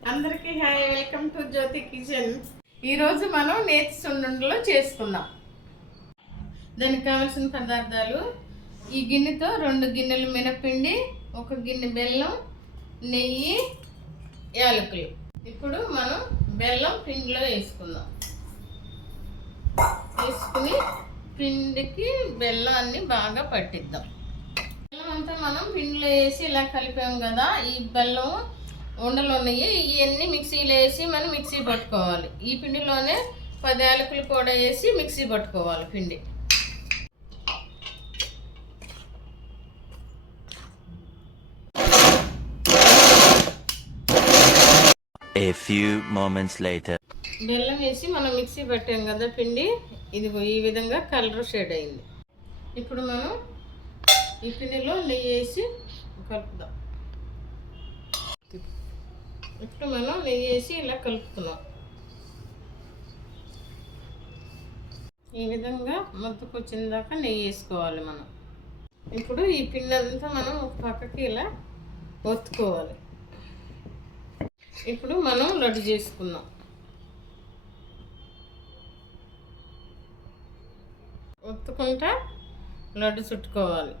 అందరికీ hi, welcome to Jyothi kitchen. ఈరోజు మనం నేతి సున్నుండలు చేసుకుందాం. దానికి కావాల్సిన పదార్థాలు: ఈ గిన్నెతో 2 గిన్నెలు మినపిండి, 1 గిన్నె బెల్లం, నెయ్యి, యాలకులు. ఇప్పుడు మనం బెల్లం పిండిలో వేసుకుందాం. వేసుకుని పిండికి బెల్లాన్ని బాగా పట్టిద్దాం. బెల్లం అంతా మనం పిండిలో వేసి ఇలా కలిపాం కదా, ఈ బెల్లం ఉండలు ఉన్నాయి. ఇవన్నీ మిక్సీలో వేసి మనం మిక్సీ పట్టుకోవాలి. ఈ పిండిలోనే 10 యాలకులు కూడా వేసి మిక్సీ పట్టుకోవాలి పిండి. A few moments later. బెల్లం వేసి మనం మిక్సీ పట్టాం కదా పిండి, ఇదిగో ఈ విధంగా కలర్ షేడ్ అయింది. ఇప్పుడు మనం ఈ పిండిలో నెయ్యి వేసి కలుపుదాం. ఇప్పుడు మనం నెయ్యి వేసి ఇలా కలుపుతున్నాం. ఈ విధంగా ముద్దకు వచ్చిన దాకా నెయ్యి వేసుకోవాలి మనం. ఇప్పుడు ఈ పిండి అంతా మనం ఒక పక్కకి ఇలా ఒత్తుకోవాలి. ఇప్పుడు మనం లడ్డు చేసుకుందాం. ఒత్తుకుంటా లడ్డు చుట్టుకోవాలి.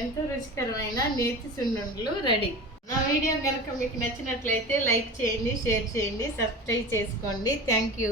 ఎంతో రుచికరమైన నేతి సున్నుండలు రెడీ. నా వీడియో కనుక మీకు నచ్చినట్లయితే లైక్ చేయండి, షేర్ చేయండి, సబ్స్క్రైబ్ చేసుకోండి. Thank you.